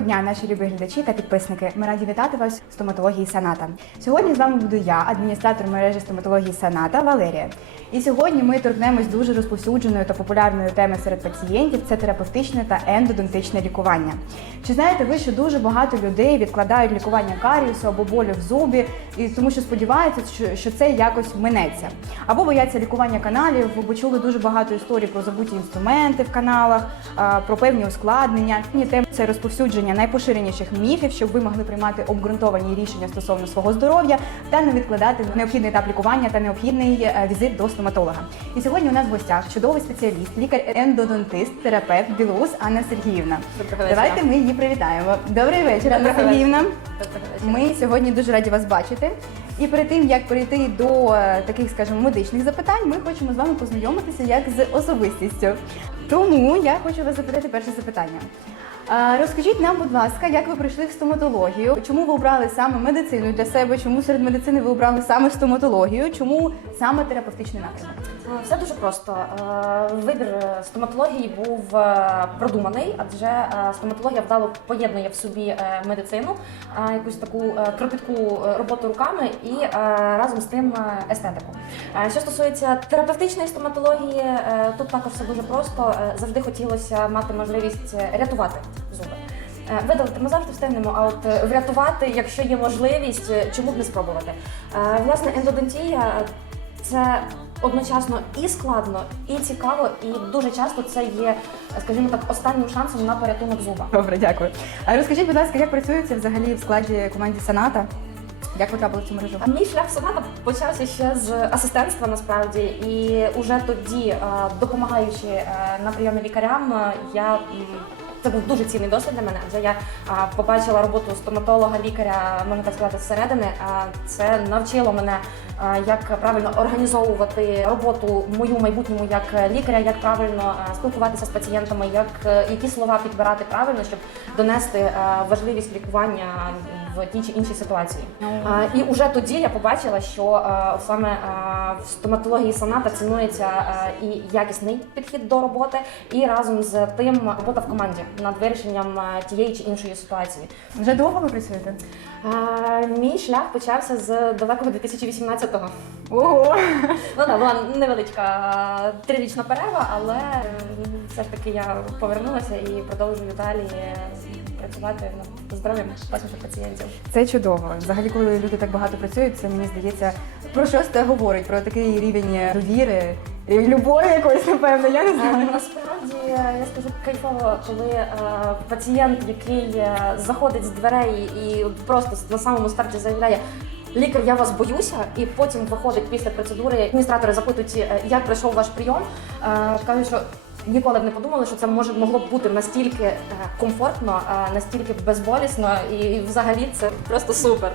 Доброго дня, наші любі глядачі та підписники. Ми раді вітати вас в стоматології Саната. Сьогодні з вами буду я, адміністратор мережі стоматології Саната Валерія. І сьогодні ми торкнемось дуже розповсюдженої та популярної теми серед пацієнтів це терапевтичне та ендодонтичне лікування. Чи знаєте ви, що дуже багато людей відкладають лікування каріусу або болю в зубі, і тому що сподіваються, що, це якось минеться, або бояться лікування каналів, бо чули дуже багато історій про забуті інструменти в каналах, про певні ускладнення. Ні, тем це розповсюдження найпоширеніших міфів, щоб ви могли приймати обґрунтовані рішення стосовно свого здоров'я та не відкладати необхідний етап лікування та необхідний е, візит до стоматолога. І сьогодні у нас в гостях чудовий спеціаліст, лікар-ендодонтист, терапевт Білоус Анна Сергіївна. Давайте ми її привітаємо. Добрий вечір, Анна Сергіївна. Ми сьогодні дуже раді вас бачити. І перед тим як перейти до е, таких, скажімо, медичних запитань, ми хочемо з вами познайомитися як з особистістю. Тому я хочу вас запитати перше запитання. Розкажіть нам, будь ласка, як ви прийшли в стоматологію? Чому ви обрали саме медицину для себе? Чому серед медицини ви обрали саме стоматологію? Чому саме терапевтичний напрямок? Е, Все дуже просто. Е, Вибір е, стоматології був е, продуманий, адже стоматологія вдало поєднує в собі медицину, якусь таку кропітку роботу руками і разом з тим естетику. Що стосується терапевтичної стоматології, тут також все дуже просто. Завжди хотілося мати можливість рятувати зуби. Е, Видалити ми завжди встигнемо, а от е, врятувати, якщо є можливість, е, чому б не спробувати. Власне, ендодонтія це одночасно і складно, і цікаво, і дуже часто це є, скажімо так, останнім шансом на порятунок зуба. Добре, дякую. А розкажіть, будь ласка, як працюється взагалі в складі команді Саната? Як ви трапили в цю мережу? Мій шлях соната почався ще з асистентства насправді, і уже тоді, допомагаючи на прийомі лікарям, я це був дуже цінний досвід для мене, Вже я а, побачила роботу стоматолога, лікаря, можна так сказати, зсередини. А, Це навчило мене, а, як правильно організовувати роботу мою майбутньому як лікаря, як правильно а, спілкуватися з пацієнтами, як е, які слова підбирати правильно, щоб донести а, важливість лікування в тій чи іншій ситуації. А, І вже тоді я побачила, що е, саме е, в стоматології соната цінується е, і якісний підхід до роботи, і разом з тим робота в команді над вирішенням тієї чи іншої ситуації. Вже довго ви працюєте? Е, Мій шлях почався з далекого 2018-го. Ого! Ну да, була невеличка трирічна перерва, але все ж таки я повернулася і продовжую далі працювати над здоров'ям ваших пацієнтів. Це чудово. Взагалі, коли люди так багато працюють, це мені здається про щось це говорить, про такий рівень довіри, і любові якоїсь, напевно, я не Е, знаю. Насправді е, я скажу кайфово, коли е, пацієнт, який е, заходить з дверей і просто на самому старті заявляє. Лікар, я вас боюся, і потім виходить після процедури. Адміністратори запитують, е, як пройшов ваш прийом. Е, Кажуть, що ніколи б не подумали, що це може могло б бути настільки е, комфортно, е, настільки безболісно, і взагалі це просто супер.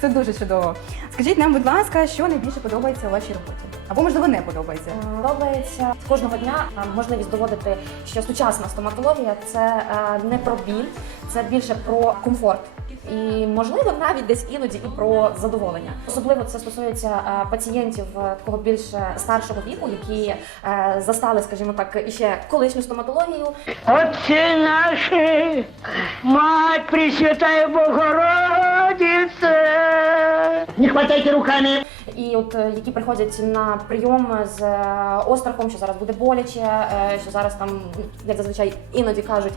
Це дуже чудово. Скажіть нам, будь ласка, що найбільше подобається у вашій роботі? Або можливо не подобається? Подобається кожного дня е, можливість доводити, що сучасна стоматологія це е, не про біль, це більше про комфорт. І можливо навіть десь іноді і про задоволення. Особливо це стосується е, пацієнтів е, такого більш старшого віку, які е, застали, скажімо так, іще колишню стоматологію, Отцы наши, Мать Пресвятая Богородица. Не хватайте руками. і от які приходять на прийом з острахом, що зараз буде боляче, що зараз там, як зазвичай іноді кажуть,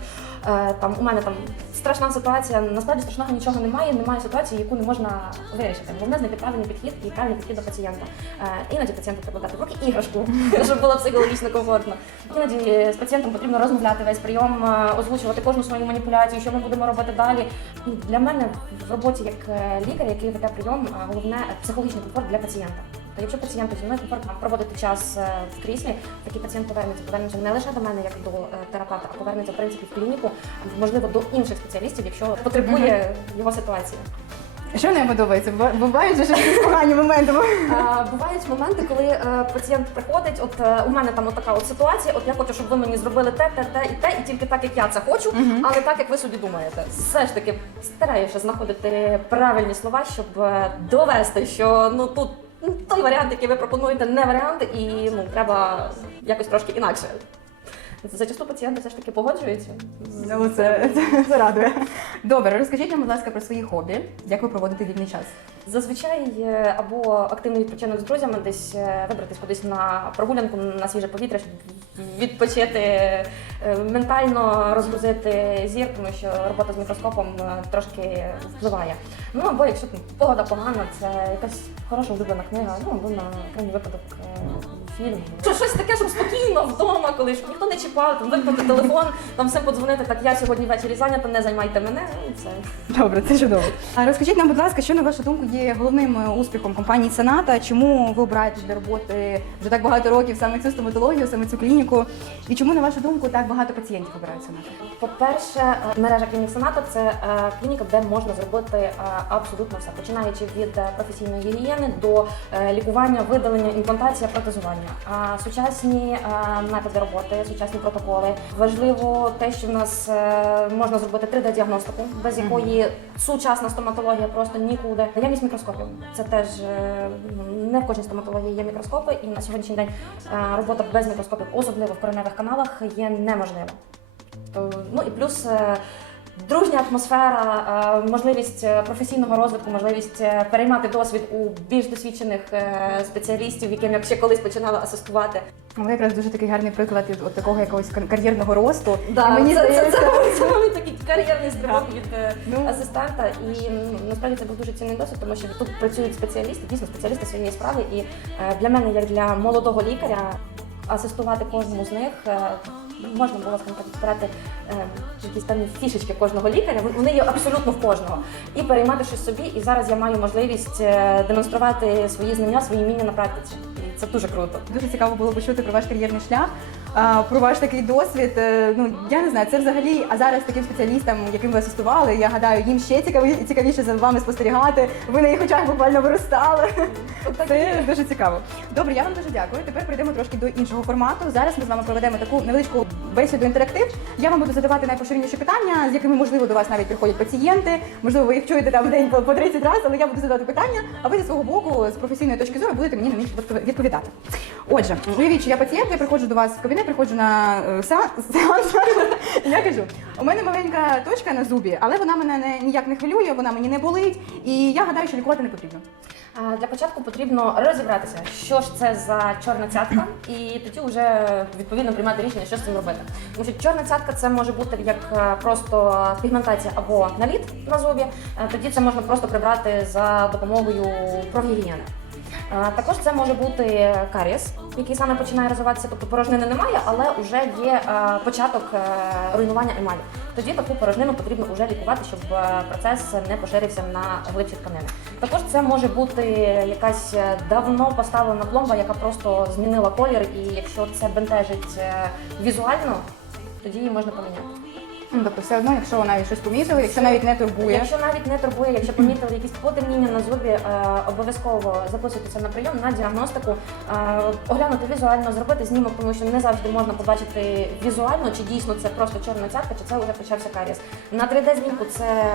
там у мене там страшна ситуація. Насправді страшного нічого немає, немає ситуації, яку не можна вирішити. Головне знайти правильний підхід і правильний підхід до пацієнта. Е, Іноді пацієнту треба дати в руки іграшку, щоб було психологічно комфортно. Іноді з пацієнтом потрібно розмовляти весь прийом, е, озвучувати кожну свою маніпуляцію, що ми будемо робити далі. Для мене в роботі як е, лікаря, який веде прийом, е, головне психологічний комфорт для пацієнта. Та якщо пацієнту зі мною комфортно проводити час е, в кріслі, такий пацієнт повернеться, повернеться не лише до мене як до е, терапевта, а повернеться в принципі в клініку, можливо, до інших спеціалістів, якщо потребує його ситуація. Що не подобається? Бувають же ж погані моменти. А, бувають моменти, коли е, пацієнт приходить, от е, у мене там от така от ситуація, от я хочу, щоб ви мені зробили те, те, те і те, і тільки так, як я це хочу, але так, як ви собі думаєте. Все ж таки стараюся знаходити правильні слова, щоб е, довести, що ну тут той варіант, який ви пропонуєте, не варіант, і ну треба якось трошки інакше. Зачасту пацієнти все ж таки погоджуються. Ну, це, це, це радує. Добре, розкажіть нам, будь ласка, про свої хобі. Як ви проводите вільний час? Зазвичай або активний відпочинок з друзями, десь е, вибратись кудись на прогулянку на свіже повітря, щоб відпочити е, ментально розгрузити зір, тому що робота з мікроскопом е, трошки впливає. Ну або якщо погода погана, це якась хороша улюблена книга, ну або на крайній випадок фільм. Що щось таке, щоб спокійно вдома, коли щоб ніхто не чіпав, там викликати телефон, там всім подзвонити. Так я сьогодні ввечері зайнята, не займайте мене. І все. Добре, це чудово. А розкажіть нам, будь ласка, що на вашу думку є головним е, успіхом компанії Саната? Чому ви обираєте для роботи вже так багато років саме цю стоматологію, саме цю клініку? І чому, на вашу думку, так багато пацієнтів обирають Саната? По-перше, е, мережа клінік Соната це е, клініка, де можна зробити абсолютно все, починаючи від професійної гігієни до лікування, видалення, імплантація, протезування. Сучасні методи роботи, сучасні протоколи. Важливо те, що в нас е, можна зробити 3D-діагностику, без якої сучасна стоматологія просто нікуди. Наявність мікроскопів. Це теж е, не в кожній стоматології є мікроскопи, і на сьогоднішній день е, робота без мікроскопів, особливо в кореневих каналах, є неможлива. Ну і плюс дружня атмосфера, е, можливість е, професійного розвитку, можливість е, переймати досвід у більш досвідчених спеціалістів, яким я ще колись починала асистувати. Ви якраз дуже такий гарний приклад від от такого якогось кар- кар'єрного росту. Да, І мені це, здається, це, це, це мабуть, такий кар'єрний стрибок від Ну. асистента. І ну, насправді це був дуже цінний досвід, тому що тут працюють спеціалісти, дійсно спеціалісти своєї справи. І для мене, як для молодого лікаря, асистувати кожному з них. Можна було скажімо так підбирати е, якісь певні фішечки кожного лікаря. Вони- є абсолютно в кожного. І переймати щось собі. І зараз я маю можливість е, демонструвати свої знання, свої вміння на практиці. І це дуже круто. Дуже цікаво було почути про ваш кар'єрний шлях, про ваш такий досвід. Е, Ну я не знаю, це взагалі. А зараз таким спеціалістам, яким ви асистували, я гадаю, їм ще цікаві, цікавіше за вами спостерігати. Ви на їх очах буквально виростали. Це дуже цікаво. Добре, я вам дуже дякую. Тепер прийдемо трошки до іншого формату. Зараз ми з вами проведемо таку невеличку бесіду інтерактив. Я вам буду задавати найпоширеніші питання, з якими можливо до вас навіть приходять пацієнти. Можливо, ви їх чуєте там день по по 30 разів, але я буду задавати питання, а ви зі свого боку, з професійної точки зору, будете мені на них відповідати. Отже, уявіть, що я пацієнт, я приходжу до вас в кабінет, приходжу на е, сеанс, я кажу, у мене маленька точка на зубі, але вона мене не, ніяк не хвилює, вона мені не болить, і я гадаю, що лікувати не потрібно. Для початку потрібно розібратися, що ж це за чорна цятка, і тоді вже відповідно приймати рішення, що з цим робити. Тому що чорна цятка це може бути як е, просто пігментація або наліт на зубі. Е, Тоді це можна просто прибрати за допомогою профгігієни. Також це може бути карієс, який саме починає розвиватися, тобто порожнини немає, але вже є початок е, руйнування емалі. Тоді таку порожнину потрібно вже лікувати, щоб е, процес не поширився на глибші тканини. Також це може бути якась е, давно поставлена пломба, яка просто змінила колір, і якщо це бентежить візуально, тоді її можна поміняти. Ну, тобто, все одно, якщо навіть щось помітили, якщо навіть не турбує. Якщо навіть не турбує, якщо помітили якісь потемніння на зубі, е, обов'язково записуйтеся на прийом на діагностику, е, оглянути візуально, зробити знімок, тому що не завжди можна побачити візуально, чи дійсно це просто чорна цятка, чи це вже почався карієс. На 3D знімку це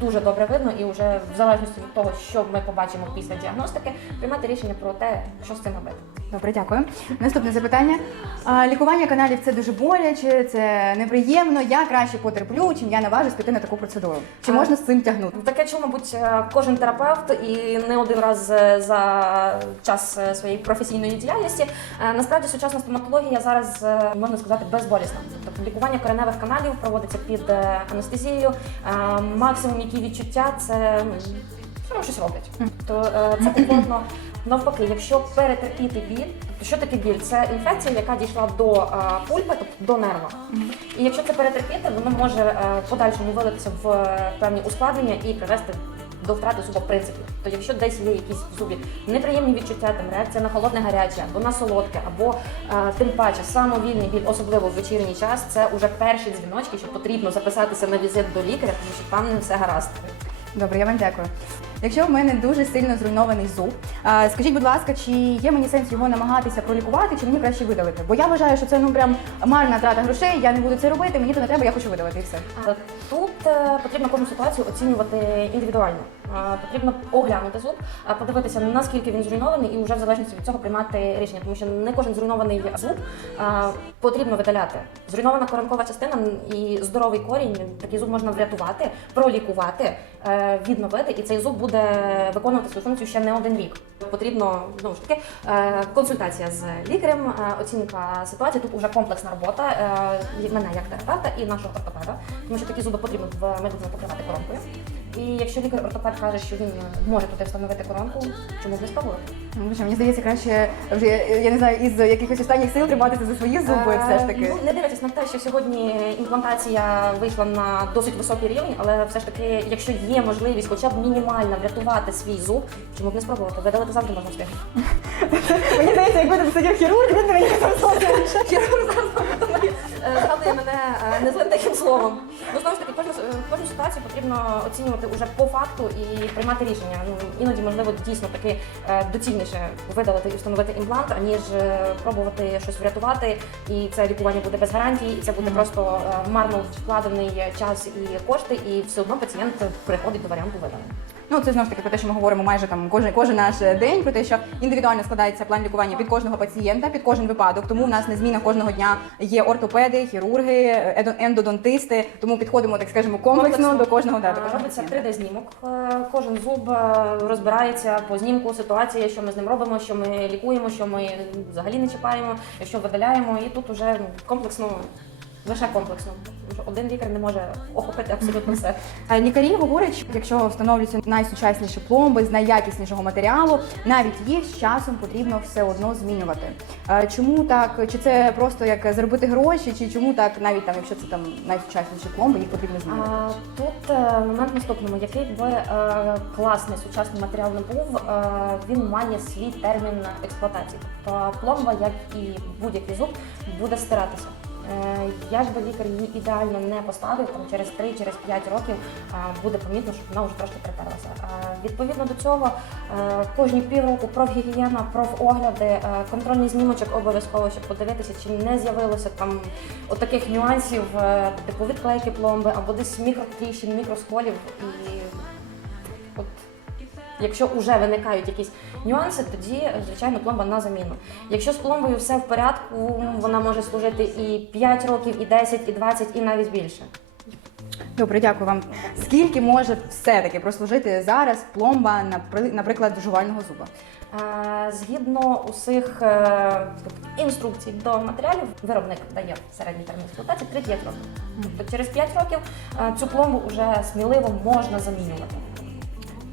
дуже добре видно, і вже в залежності від того, що ми побачимо після діагностики, приймати рішення про те, що з цим робити. Добре, дякую. Наступне запитання. А, лікування каналів це дуже боляче, це неприємно. Я краще потерплю, чим я наважусь піти на таку процедуру. Чи можна з цим тягнути? Таке чув, мабуть, е, кожен терапевт і не один раз е, за час е, своєї професійної діяльності. Насправді сучасна стоматологія зараз можна сказати безболісна. Тобто лікування кореневих каналів проводиться під анестезією. Максимум, які відчуття, це ну, щось роблять. То е, це комфортно. Навпаки, якщо перетерпіти біль, тобто що таке біль? Це інфекція, яка дійшла до е, пульпи, тобто до нерва. І якщо це перетерпіти, воно може е, в подальшому вилитися в е, певні ускладнення і привести до втрати зуба в принципі. То якщо десь є якісь в зубі неприємні відчуття, там реакція на холодне гаряче, або на солодке, або е, тим паче самовільний біль, особливо в вечірній час, це вже перші дзвіночки, що потрібно записатися на візит до лікаря, тому що там не все гаразд. Добре, я вам дякую. Якщо в мене дуже сильно зруйнований зуб, скажіть, будь ласка, чи є мені сенс його намагатися пролікувати, чи мені краще видалити? Бо я вважаю, що це ну прям марна трата грошей, я не буду це робити, мені то не треба, я хочу видалити і все. Тут е, потрібно кожну ситуацію оцінювати індивідуально. Потрібно оглянути зуб, подивитися наскільки він зруйнований, і вже в залежності від цього приймати рішення, тому що не кожен зруйнований зуб потрібно видаляти. Зруйнована коронкова частина і здоровий корінь, такий зуб можна врятувати, пролікувати, е, відновити, і цей зуб буде виконувати свою функцію ще не один рік. Потрібно знову ж таки е, консультація з лікарем, е, оцінка ситуації. Тут вже комплексна робота е, мене як терапевта і нашого ортопеда, тому що такі зуби потрібно в медицину покривати коронкою. І якщо лікар-ортопед каже, що він може туди встановити коронку, чому б не спробувати? Ну, що, мені здається, краще вже я не знаю, із якихось останніх сил триматися за свої зуби, все ж таки. Е, Ну, не дивлячись на те, що сьогодні імплантація вийшла на досить високий рівень, але все ж таки, якщо є можливість, хоча б мінімально врятувати свій зуб, чому б не спробувати? Видалити завжди можна встигнути. Мені здається, якби там сидів хірург, він мені сказав. Хірург зараз згадує мене е, незлим таким словом. Ну знову ж таки, кожну, е, кожну ситуацію потрібно оцінювати уже по факту і приймати рішення. Ну іноді можливо дійсно таки е, доцільніше видалити і встановити імплант, аніж е, пробувати щось врятувати. І це лікування буде без гарантії, і це буде просто е, марно вкладений час і кошти, і все одно пацієнт приходить до варіанту видалення. Ну, це знову ж таки про те, що ми говоримо майже там кожен, кожен наш день, про те, що індивідуально складається план лікування під кожного пацієнта, під кожен випадок. Тому в нас незмінно кожного дня є ортопеди, хірурги, ендодонтисти. Тому підходимо, так скажемо, комплексно до кожного да, до Е, кожного Робиться пацієнта. 3D-знімок. Е, Кожен зуб е, розбирається по знімку ситуація, що ми з ним робимо, що ми лікуємо, що ми взагалі не чіпаємо, що видаляємо. І тут уже ну, комплексно, лише комплексно. Один лікар не може охопити абсолютно все. А Лікарі говорять, якщо встановлюються найсучасніші пломби з найякіснішого матеріалу, навіть їх з часом потрібно все одно змінювати. Чому так? Чи це просто як заробити гроші, чи чому так, навіть там, якщо це там найсучасніші пломби, їх потрібно змінювати? А, Тут е, момент наступному, який би е, класний сучасний матеріал не був, е, він має свій термін експлуатації. Тобто пломба, як і будь-який зуб, буде стиратися. Е, Як би лікар її ідеально не поставив, там через 3 через років буде помітно, що вона вже трошки притерлася. Е, Відповідно до цього, е, кожні півроку профгігієна, профогляди, е, контрольний знімочок обов'язково, щоб подивитися, чи не з'явилося там от нюансів, е, типу відклейки пломби або десь мікротріщин, мікросколів. І якщо вже виникають якісь нюанси, тоді звичайно пломба на заміну. Якщо з пломбою все в порядку, вона може служити і 5 років, і 10, і 20, і навіть більше. Добре, дякую вам. Скільки може все-таки прослужити зараз пломба, напри- наприклад, жувального зуба? Згідно усіх е, інструкцій до матеріалів, виробник дає середній термін експлуатації 3-5 років. Тобто через 5 років е, цю пломбу вже сміливо можна замінювати.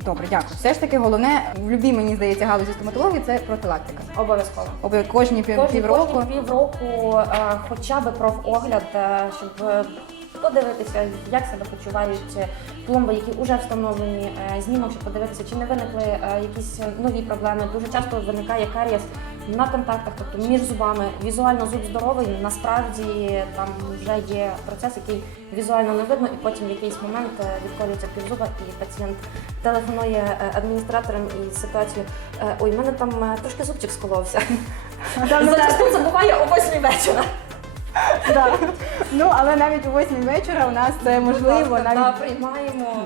Добре, дякую. Все ж таки, головне в будь-якій, мені здається, галузі стоматології це профілактика. Обов'язково. Обов'я- Кожні пів, Кожні, півроку. кожні півроку е, хоча б профогляд, е, щоб е, подивитися, як себе почувають е, пломби, які вже встановлені, е, знімок, щоб подивитися, чи не виникли е, якісь нові проблеми. Дуже часто виникає карієс на контактах, тобто між зубами. Візуально зуб здоровий, насправді там вже є процес, який візуально не видно, і потім в якийсь момент е, відколюється півзуба, і пацієнт телефонує е, адміністраторам і ситуацію. е, Ой, в мене там трошки зубчик сколовся. Зачасту це буває о 8 вечора. Ну, але навіть о 8 вечора у нас це можливо. Навіть приймаємо.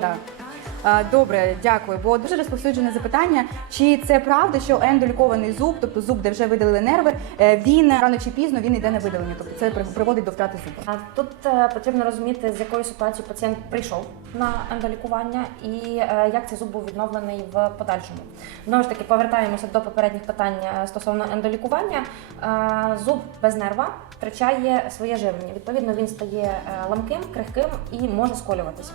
Добре, дякую. Бо дуже розповсюджене запитання, чи це правда, що ендолікований зуб, тобто зуб, де вже видалили нерви, е, він рано чи пізно він йде на видалення, тобто це приводить до втрати зуба. Тут е, потрібно розуміти, з якою ситуацією пацієнт прийшов на ендолікування і е, як цей зуб був відновлений в подальшому. Знову ж таки, повертаємося до попередніх питань стосовно ендолікування. Зуб без нерва втрачає своє живлення. Відповідно, він стає ламким, крихким і може сколюватися.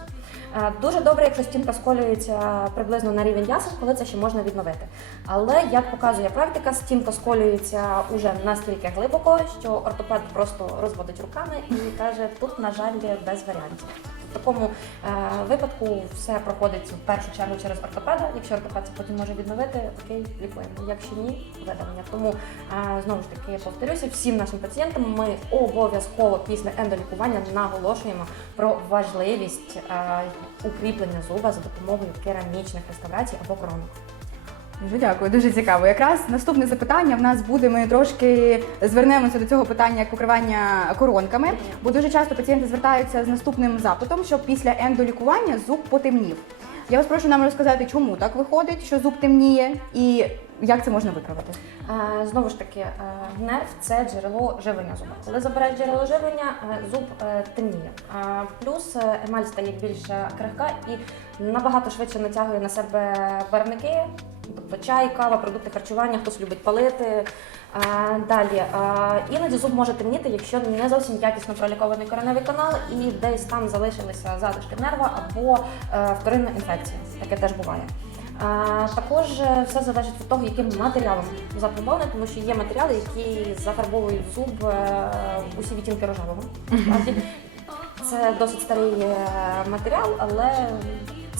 Е, Дуже добре, якщо стінка сколюється приблизно на рівень ясен, коли це ще можна відновити. Але як показує практика, стінка сколюється уже настільки глибоко, що ортопед просто розводить руками і каже, тут, на жаль, без варіантів. В такому е, випадку все проходить в першу чергу через ортопеда. Якщо ортопед це потім може відновити, окей, лікуємо. Якщо ні, видалення. Тому е, знову ж таки я повторюся, всім нашим пацієнтам ми обов'язково після ендолікування наголошуємо про важливість е, укріплення зуба за допомогою керамічних реставрацій або коронок. Дуже дякую, дуже цікаво. Якраз наступне запитання в нас буде. Ми трошки звернемося до цього питання як покривання коронками, бо дуже часто пацієнти звертаються з наступним запитом, що після ендолікування зуб потемнів. Я вас прошу нам розказати, чому так виходить, що зуб темніє, і як це можна виправити. Е, Знову ж таки, е, нерв це джерело живлення зуба. Коли забираєш джерело живлення, е, зуб темніє. Плюс емаль стає більш крихка і набагато швидше натягує на себе барвники, чай, кава, продукти харчування, хтось любить палити. Далі іноді зуб може темніти, якщо не зовсім якісно пролікований кореневий канал і десь там залишилися залишки нерва або е, вторинна інфекція. Таке теж буває. Також е, все залежить від того, яким матеріалом зафарбований, тому що є матеріали, які зафарбовують зуб е, усі відтінки рожевого. Це досить старий матеріал, але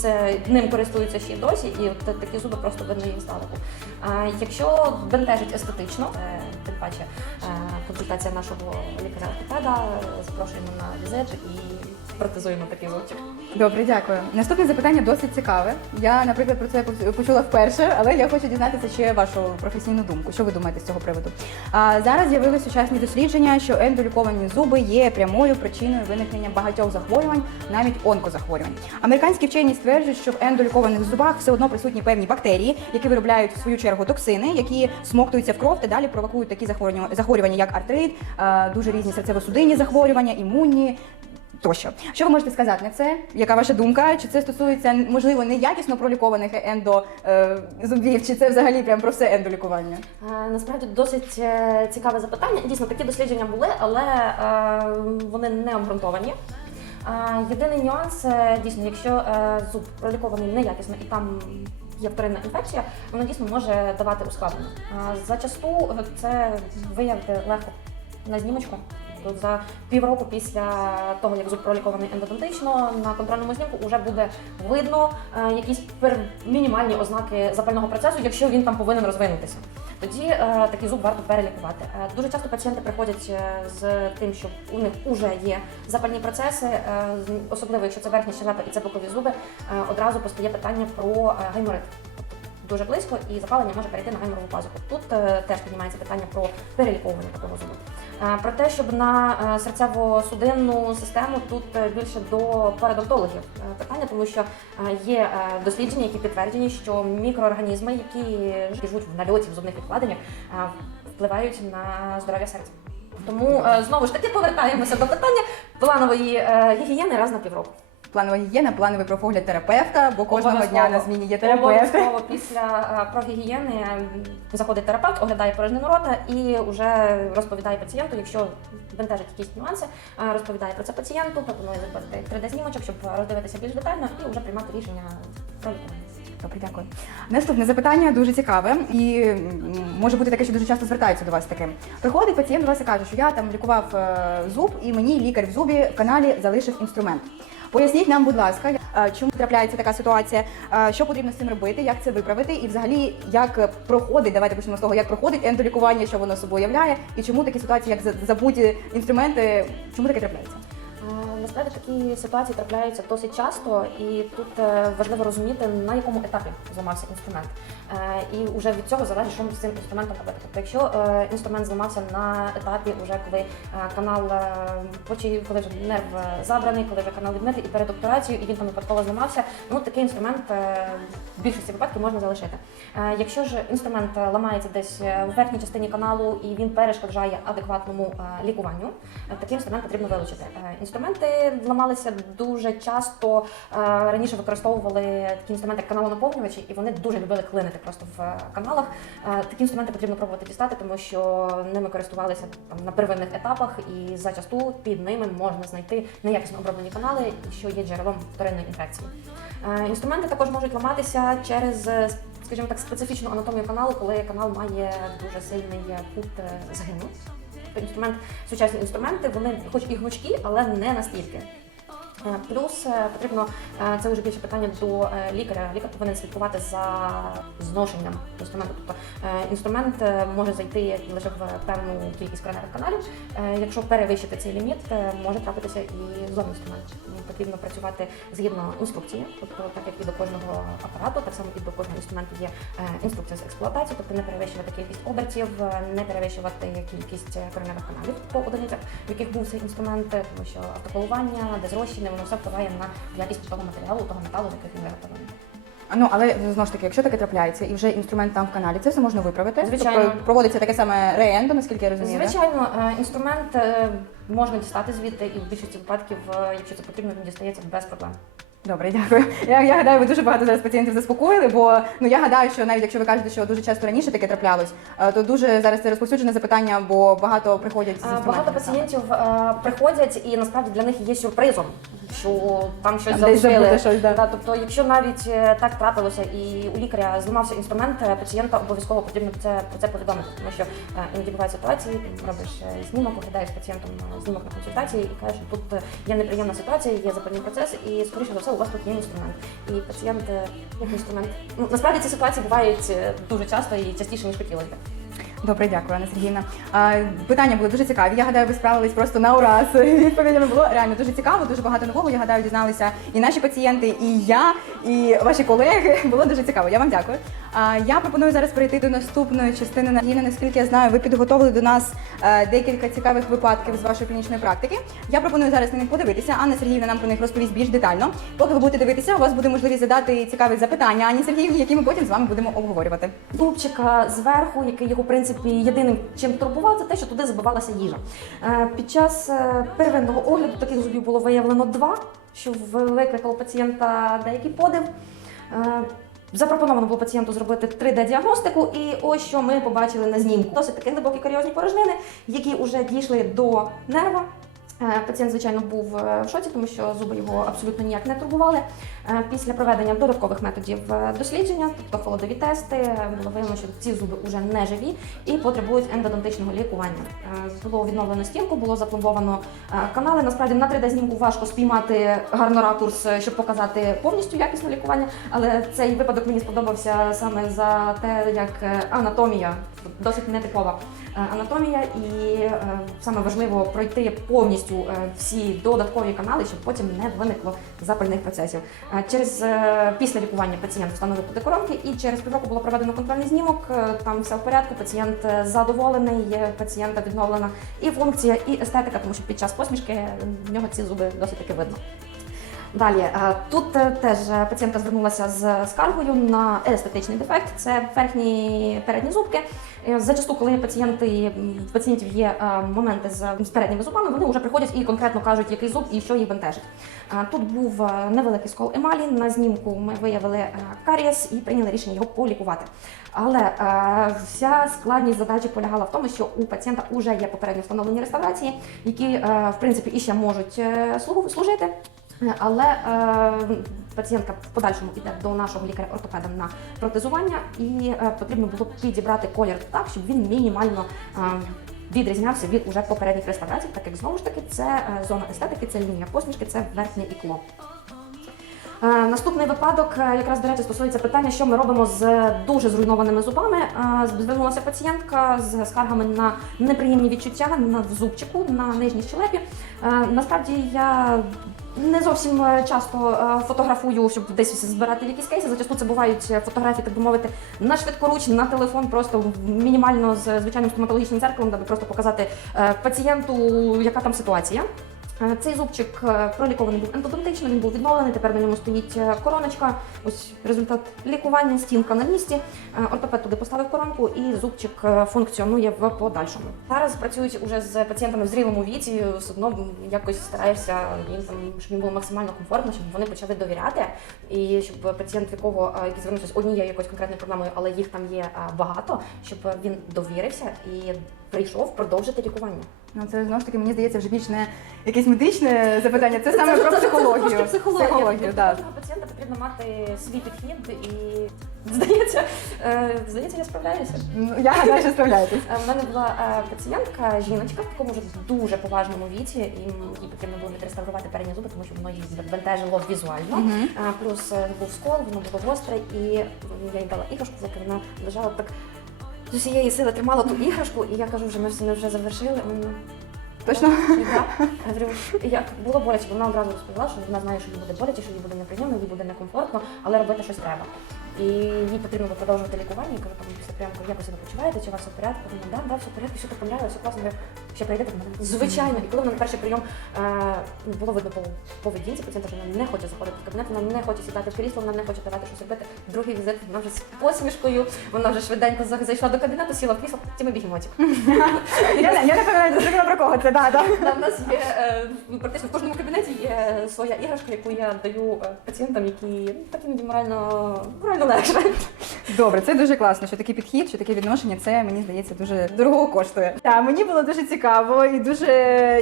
це ним користуються ще й досі, і от такі зуби просто видно їм здалеку. А Якщо бентежить естетично, е, тим паче е, консультація нашого лікаря-ортопеда, е, запрошуємо на візит і протезуємо такий зубчик. Добре, дякую. Наступне запитання досить цікаве. Я, наприклад, про це почула вперше, але я хочу дізнатися ще вашу професійну думку. Що ви думаєте з цього приводу? А, зараз з'явилися сучасні дослідження, що ендоліковані зуби є прямою причиною виникнення багатьох захворювань, навіть онкозахворювань. Американські вчені стверджують, що в ендолікованих зубах все одно присутні певні бактерії, які виробляють в свою чергу токсини, які смоктуються в кров та далі провокують такі захворювання, захворювання як артрит, дуже різні серцево-судинні захворювання, імунні. Тощо, що ви можете сказати на це? Яка ваша думка? Чи це стосується можливо неякісно пролікованих ендо е, зубів, чи це взагалі прям про все ендолікування? Е, Насправді досить е, цікаве запитання. Дійсно, такі дослідження були, але вони не обґрунтовані. Єдиний нюанс, дійсно, якщо зуб пролікований неякісно і там є вторинна інфекція, воно дійсно може давати ускладнення. Зачасту це виявити легко на знімочку. Тобто за півроку після того, як зуб пролікований ендодонтично, на контрольному знімку вже буде видно е, якісь мінімальні ознаки запального процесу, якщо він там повинен розвинутися. Тоді е, такий зуб варто перелікувати. Е, дуже часто пацієнти приходять е, з тим, що у них вже є запальні процеси, е, особливо якщо це верхня щелепа і це бокові зуби, е, одразу постає питання про е, гайморит дуже близько, і запалення може перейти на гайморову пазуху. Тут е, теж піднімається питання про переліковування такого зубу. Е, про те, щоб на е, серцево-судинну систему тут більше до парадонтологів питання, тому що є дослідження, які підтверджені, що мікроорганізми, які живуть в нальоті в зубних відкладеннях, впливають на здоров'я серця. Тому знову ж таки повертаємося до питання планової гігієни раз на півроку. Планова гігієна, плановий профогляд терапевта, бо кожного дня на зміні є терапевт. Обов'язково після е, е, заходить терапевт, оглядає порожнину рота і вже розповідає пацієнту, якщо бентежить якісь нюанси, е, розповідає про це пацієнту, пропонує зробити 3D-знімочок, щоб роздивитися більш детально і вже приймати рішення про лікування. Добре, дякую. Наступне запитання дуже цікаве і може бути таке, що дуже часто звертаються до вас таким. Приходить пацієнт до вас і каже, що я там лікував зуб, і мені лікар в зубі в каналі залишив інструмент. Поясніть нам, будь ласка, е, чому трапляється така ситуація, е, що потрібно з цим робити, як це виправити, і взагалі як проходить, давайте почнемо з того, як проходить ендолікування, що воно собою являє, і чому такі ситуації, як забуті інструменти, чому таке трапляється? Насправді такі ситуації трапляються досить часто, і тут е, важливо розуміти, на якому етапі зламався інструмент. Е, І вже від цього залежить, що з цим інструментом робити. Тобто, якщо е, інструмент зламався на етапі, уже коли канал е, коли вже нерв забраний, коли вже канал відмитий і перед обтурацією, і він там випадково зламався, ну такий інструмент в більшості випадків можна залишити. Якщо ж інструмент ламається десь в верхній частині каналу і він перешкоджає адекватному лікуванню, такий інструмент потрібно вилучити. Інструменти ламалися дуже часто. е, Раніше використовували такі інструменти, як каналонаповнювачі, і вони дуже любили клинити просто в е, каналах. Е, Такі інструменти потрібно пробувати дістати, тому що ними користувалися там на первинних етапах, і зачасту під ними можна знайти неякісно оброблені канали, що є джерелом вторинної інфекції. Інструменти також можуть ламатися через, скажімо так, специфічну анатомію каналу, коли канал має дуже сильний е, згину. Інструмент, сучасні інструменти, вони хоч і гнучкі, але не настільки. Е, Плюс е, потрібно е, це вже більше питання до лікаря. Лікар повинен слідкувати за зношенням інструменту. Тобто інструмент може зайти лише в певну кількість кореневих каналів. Якщо перевищити цей ліміт, може трапитися і злом інструменту. Тому Потрібно працювати згідно інструкції, тобто так як і до кожного апарату, так само і до кожного інструменту є інструкція з експлуатації, тобто не перевищувати кількість обертів, не перевищувати кількість кореневих каналів по одиницях, в яких був цей інструмент, тому що автоколування, дезрощення, воно все впливає на якість того матеріалу, того металу, з яких він виготовлений. Ну але знову ж таки, якщо таке трапляється і вже інструмент там в каналі, це все можна виправити. Звичайно. Тобто проводиться таке саме реендо, наскільки я розумію. Звичайно, е, інструмент е, можна дістати звідти, і в більшості випадків, е, якщо це потрібно, він дістається без проблем. Добре, дякую. Я, я гадаю, ви дуже багато зараз пацієнтів заспокоїли, бо ну я гадаю, що навіть якщо ви кажете, що дуже часто раніше таке траплялось, е, то дуже зараз це розповсюджене запитання, бо багато приходять з Е, інструментами. Багато пацієнтів е, приходять, і насправді для них є сюрпризом, що там щось Там десь залишили. забули щось, да. Да, тобто, якщо навіть е, так трапилося і у лікаря зламався інструмент, е, пацієнта обов'язково потрібно це про це повідомити, тому що е, іноді бувають ситуації, ти робиш е, знімок, оглядаєш з пацієнтом е, знімок на консультації і кажеш, що тут е, є неприємна ситуація, є запальний процес, і скоріше за все у вас тут є інструмент. І пацієнт як інструмент. Ну насправді ці ситуації бувають е, дуже часто і частіше ніж хотілося. Добре, дякую, Анна Сергійна. А, питання були дуже цікаві. Я гадаю, ви справились просто на ураз. відповідями. Було реально дуже цікаво, дуже багато нового. Я гадаю, дізналися і наші пацієнти, і я, і ваші колеги. Було дуже цікаво. Я вам дякую. Я пропоную зараз перейти до наступної частини. Надійно, наскільки я знаю, ви підготовили до нас е, декілька цікавих випадків з вашої клінічної практики. Я пропоную зараз на них подивитися. Анна Сергіївна нам про них розповість більш детально. Поки ви будете дивитися, у вас буде можливість задати цікаві запитання Анні Сергіївні, які ми потім з вами будемо обговорювати. Стовпчика зверху, який його в принципі єдиним чим турбував, це те, що туди забивалася їжа. Е, Під час е, первинного огляду таких зубів було виявлено два, що викликало пацієнта деякий подив. Запропоновано було пацієнту зробити 3D-діагностику, і ось що ми побачили на знімку. Досить таки глибокі каріозні порожнини, які вже дійшли до нерва. Е, Пацієнт, звичайно, був е, в шоці, тому що зуби його абсолютно ніяк не турбували. Е, Після проведення додаткових методів дослідження, тобто холодові тести, було виявлено, що ці зуби вже не живі і потребують ендодонтичного лікування. Було відновлено стінку, було запломбовано канали. Насправді на 3D-знімку важко спіймати гарно ракурс, щоб показати повністю якісне лікування. Але цей випадок мені сподобався саме за те, як анатомія досить нетипова анатомія, і е, саме важливо пройти повністю е, всі додаткові канали, щоб потім не виникло запальних процесів. Е, Через е, після лікування пацієнт встановив туди коронки, і через півроку було проведено контрольний знімок. е, Там все в порядку. Пацієнт е, задоволений, е, пацієнта відновлена і функція, і естетика, тому що під час посмішки е, в нього ці зуби досить таки видно. Далі е, тут е, теж е, пацієнтка звернулася з скаргою на естетичний дефект. Це верхні передні зубки. Е, Зачасту, коли пацієнти пацієнтів є е, моменти з, передніми зубами, вони вже приходять і конкретно кажуть, який зуб і що їх бентежить. Е, Тут був невеликий скол емалі. На знімку ми виявили карієс і прийняли рішення його полікувати. Але вся складність задачі полягала в тому, що у пацієнта вже є попередньо встановлені реставрації, які в принципі іще можуть служити. Але е, пацієнтка в подальшому йде до нашого лікаря-ортопеда на протезування, і е, потрібно було підібрати колір так, щоб він мінімально е, відрізнявся від уже попередніх реставрацій, так як знову ж таки це е, зона естетики, це лінія посмішки, це верхнє ікло. Е, Наступний випадок е, якраз до речі стосується питання, що ми робимо з дуже зруйнованими зубами. Е, Звернулася пацієнтка з скаргами на неприємні відчуття на зубчику на нижній щелепі. Насправді я не зовсім е, часто е, фотографую, щоб десь збирати якісь кейси. Зачасту це бувають е, фотографії, так би мовити, на швидкоруч, на телефон, просто мінімально з звичайним стоматологічним дзеркалом, даби просто показати пацієнту, яка там ситуація. Е, Цей зубчик е, пролікований був ендодонтично, він був відновлений. Тепер на ньому стоїть е, короночка. Ось результат лікування, стінка на місці. Ортопед туди поставив коронку, і зубчик функціонує в подальшому. Зараз працюють уже з пацієнтами в зрілому віці. Все одно якось стараюся їм там, щоб їм було максимально комфортно, щоб вони почали довіряти, і щоб пацієнт, якого який звернувся з однією якоюсь конкретною проблемою, але їх там є багато, щоб він довірився і прийшов продовжити лікування. Ну, це знову ж таки, мені здається, вже більш не якесь медичне запитання, це, саме про це- це психологію. трошки психологія. Психологію, так. Кожного пацієнта потрібно мати свій підхід і здається, е, здається, я справляюся. Ну, Я гадаю, що справляєтесь. В мене була е, пацієнтка, жіночка в такому вже дуже поважному віці, і їй потрібно було відреставрувати передні зуби, тому що воно її бентежило візуально. Е, Плюс е, був скол, воно було гостре, і я їй дала іграшку, поки вона лежала так. З усієї сили тримала ту іграшку, і я кажу, вже ми все не вже завершили. Вона, Точно? я говорю, як було боляче, бо вона одразу розповіла, що вона знає, що їй буде боляче, що їй буде неприємно, їй буде некомфортно, але робити щось треба. І їй потрібно було продовжувати лікування. Я кажу, там все прямо як ви почуваєте, чи у вас все в порядку? Вона да, да, все в порядку, все так понравилось, все класно. Ще прийдете до мене. Звичайно, і коли вона на перший прийом е, ну, було видно по поведінці пацієнта, що вона не хоче заходити в кабінет, вона не хоче сідати в крісло, вона не хоче давати щось робити. Другий візит вона вже з посмішкою, вона вже швиденько зайшла до кабінету, сіла в крісло, ті ми бігемотик. Я, не- пам'ятаю, зрозуміла про кого це, да, да. Там нас є е, практично в кожному кабінеті є своя іграшка, яку я даю е, пацієнтам, які ну, так іноді морально, легше. Добре, це дуже класно, що такий підхід, що таке відношення, це мені здається дуже дорого коштує. Та мені було дуже цікаво і дуже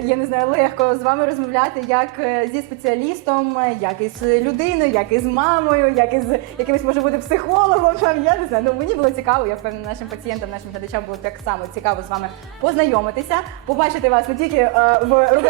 я не знаю, легко з вами розмовляти як е, зі спеціалістом, як із людиною, як із мамою, як із якимось може бути психологом. Там я не знаю. Ну мені було цікаво. Я впевнена, нашим пацієнтам, нашим глядачам було так само цікаво з вами познайомитися, побачити вас не тільки е, в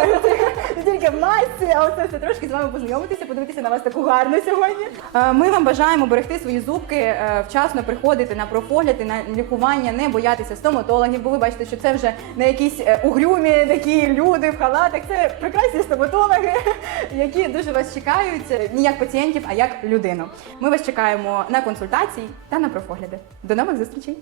не тільки в масці, а оце все трошки з вами познайомитися, подивитися на вас таку гарну сьогодні. Е, Ми вам бажаємо берегти свої зубки, е, вчасно приходити на профогляди, на лікування, не боятися стоматологів, бо ви бачите, що це вже не якісь е, угрюмі такі люди в халатах. Це прекрасні стоматологи, які дуже вас чекають не як пацієнтів, а як людину. Ми вас чекаємо на консультації та на профогляди. До нових зустрічей!